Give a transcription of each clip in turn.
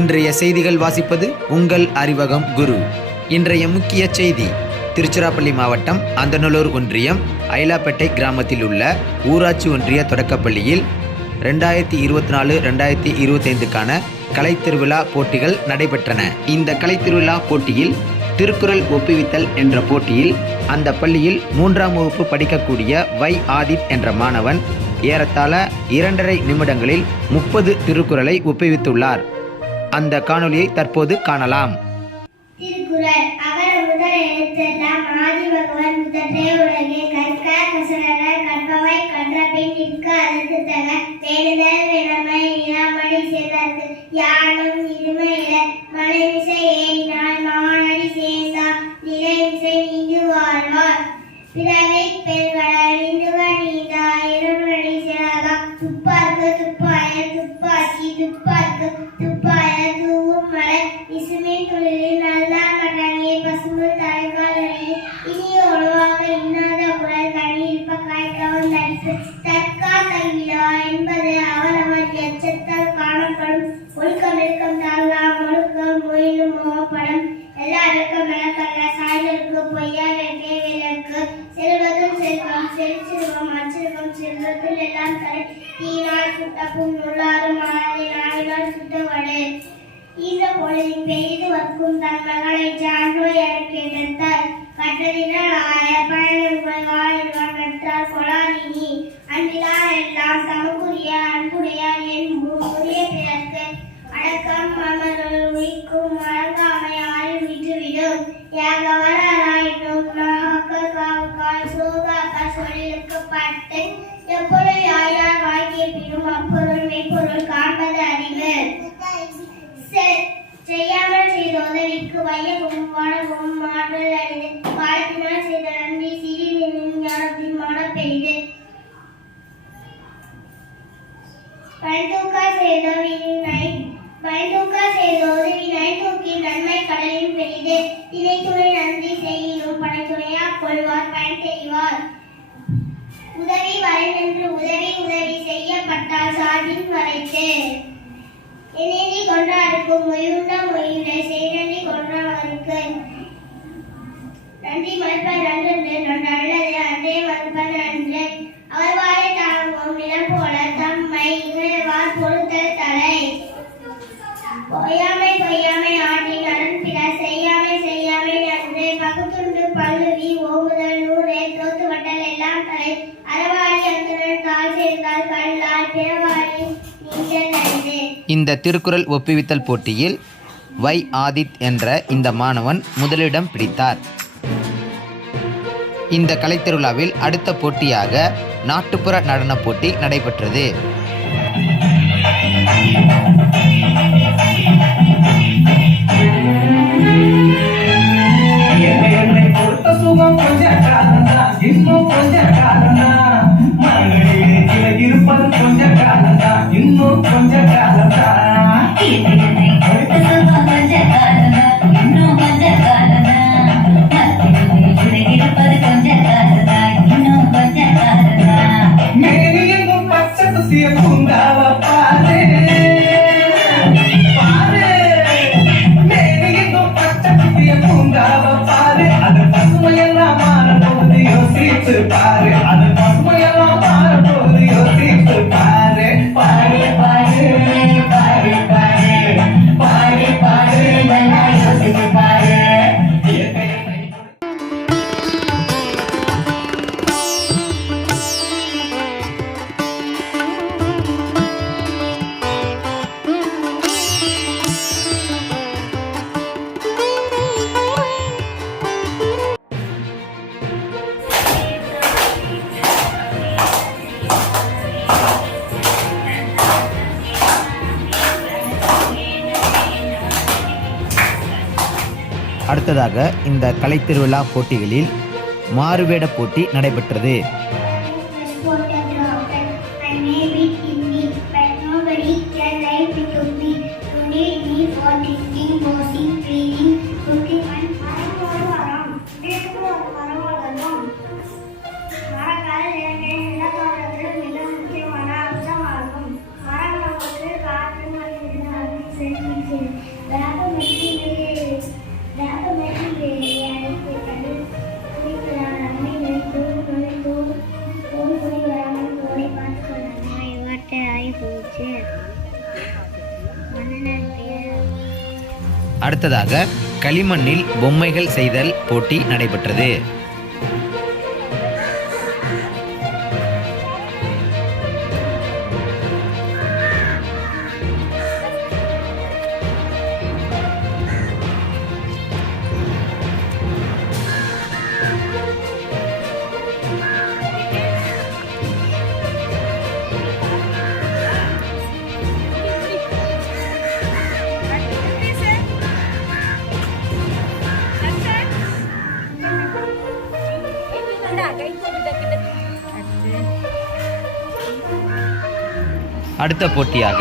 இன்றைய செய்திகள் வாசிப்பது உங்கள் அறிவகம் குரு. இன்றைய முக்கிய செய்தி திருச்சிராப்பள்ளி மாவட்டம் அந்தநல்லூர் ஒன்றியம் ஐலாப்பேட்டை கிராமத்தில் உள்ள ஊராட்சி ஒன்றிய தொடக்கப்பள்ளியில் ரெண்டாயிரத்தி இருபத்தி நாலு ரெண்டாயிரத்தி இருபத்தைந்துக்கான கலைத்திருவிழா போட்டிகள் நடைபெற்றன. இந்த கலைத்திருவிழா போட்டியில் திருக்குறள் ஒப்புவித்தல் என்ற போட்டியில் அந்த பள்ளியில் மூன்றாம் வகுப்பு படிக்கக்கூடிய வை ஆதித் என்ற மாணவன் ஏறத்தாழ இரண்டரை நிமிடங்களில் முப்பது திருக்குறளை ஒப்புவித்துள்ளார். அந்த காணொலியை தற்போது காணலாம். திருக்குறள். அகர முதல் எழுத்தெல்லாம் ஆதி பகவான் முதற்றே உலகே கற்க கசடர கற்பவை கற்ற பின் நிற்க அதற்கு தக தேடுதல் வினமை யானும் இருமையில மலைமிசை ஏறினால் மானடி சேர்ந்தா நிலைமிசை நீங்கு வாழ்வார் பிறவை பெருங்கடல் நீந்துவ நீந்தா இருமடி துப்பார்க்கு காய்க்கவும் நடிப்பு தற்கா தகிலா என்பது அவரவர் எச்சத்தால் காணப்படும். ஒழுக்கம் இழுக்கம் தாழ்லாம் முழுக்கம் மொயிலும் மோகப்படும் எல்லாருக்கும் விளக்கல்ல. சாயலுக்கு பொய்யாருக்கு விளக்கு? செல்வதும் செல்வம் செல்வம் அச்சிறுவம் செல்வத்தில் எல்லாம் தலை. தீனால் சுட்டப்பும் நுள்ளாரும் மலரை நாயினால் சுட்டவடு இந்த பொழுதில் பெய்து வக்கும் தன் மகளை ஜான்வை ஜான்வோய் அடக்கியெடுத்த கட்டதினால் சோகாக்க சொல்லிருக்கப்பட்டு எப்பொருள் யாயார் வாழ்க்கை பினும் அப்பொருள் மெய்ப்பொருள் காண்பது அறிவு செய்யாமல் செய்த உதவிக்கு மாற்றல் காலத்தினால் செய்த நன்றி ஞானத்தின் செய்த வினை செய்த உதவினை தூக்கி நன்மை கடலின் பெரிது. இதை துணை கொன்றாருக்கும் மொயுண்ட மொயிலை செய்தனை கொன்றவருக்கு நன்றி மறுப்பர் நன்று நன்று அல்லது அன்றே மறுப்பர் நன்று அவர் வாழை தாங்கும் நிலம் போல தம்மை இகழ்வார் பொறுத்தல் தலை. பொய்யாமை பொய்யாமை ஆட்டி நலன் பிற செய்யாமை செய்யாமை நன்று. பகுத்துண்டு பல்லுவி ஓமுதல் நூறே தோத்து வட்டல் எல்லாம் தலை. அறவாளி அந்தனர் கால் சேர்ந்தால் கல்லால் பிறவாளி நீங்கள் இந்த திருக்குறள் ஒப்புவித்தல் போட்டியில் வை ஆதித் என்ற இந்த மாணவன் முதலிடம் பிடித்தார். இந்த கலைத்திருவிழாவில் அடுத்த போட்டியாக நாட்டுப்புற நடனப் போட்டி நடைபெற்றது. என்னை என்னை பொறுத்த சுகம் இன்னும் கொஞ்சம் Moyang அடுத்ததாக இந்த கலைத்திருவிழா போட்டிகளில் மாறுவேட போட்டி நடைபெற்றது Thank you. அடுத்ததாக களிமண்ணில் பொம்மைகள் செய்தல் போட்டி நடைபெற்றது. அடுத்த போட்டியாக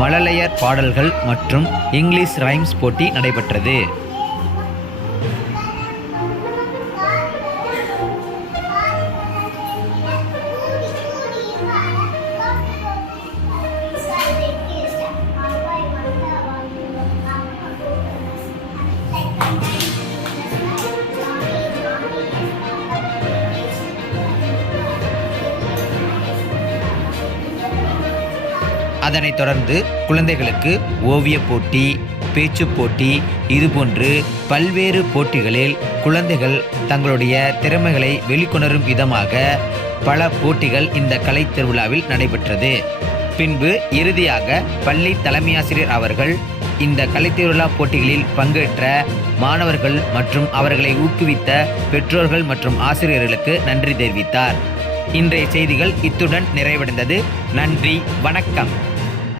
மழலையர் பாடல்கள் மற்றும் இங்கிலீஷ் ரைம்ஸ் போட்டி நடைபெற்றது. அதனைத் தொடர்ந்து குழந்தைகளுக்கு ஓவியப் போட்டி பேச்சு போட்டி இதுபோன்று பல்வேறு போட்டிகளில் குழந்தைகள் தங்களுடைய திறமைகளை வெளிக்கொணரும் விதமாக பல போட்டிகள் இந்த கலை திருவிழாவில் நடைபெற்றது. பின்பு இறுதியாக பள்ளி தலைமையாசிரியர் அவர்கள் இந்த கலைத்திருவிழா போட்டிகளில் பங்கேற்ற மாணவர்கள் மற்றும் அவர்களை ஊக்குவித்த பெற்றோர்கள் மற்றும் ஆசிரியர்களுக்கு நன்றி தெரிவித்தார். இன்றைய செய்திகள் இத்துடன் நிறைவடைந்தது. நன்றி வணக்கம்.